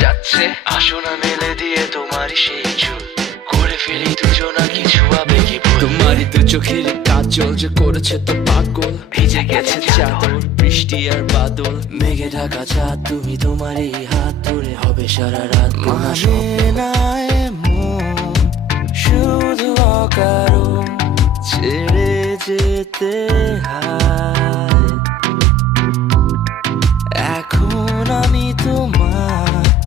যাচ্ছে, আসো না মেলে দিয়ে তোমারই সেই চুল, করে ফেলি দুজনা কিছু আবেগী ভুল। তোমারই দু চোখের কাজল যে করেছে তো পাগল, ভিজে গেছে চাদর বৃষ্টি আর বাদল, মেঘে ঢাকা চাঁদ তুমি তোমারই হাত ধরে হবে সারা রাত। মানে না এমন শুধু অকারণ ছেড়ে যেতে হয়।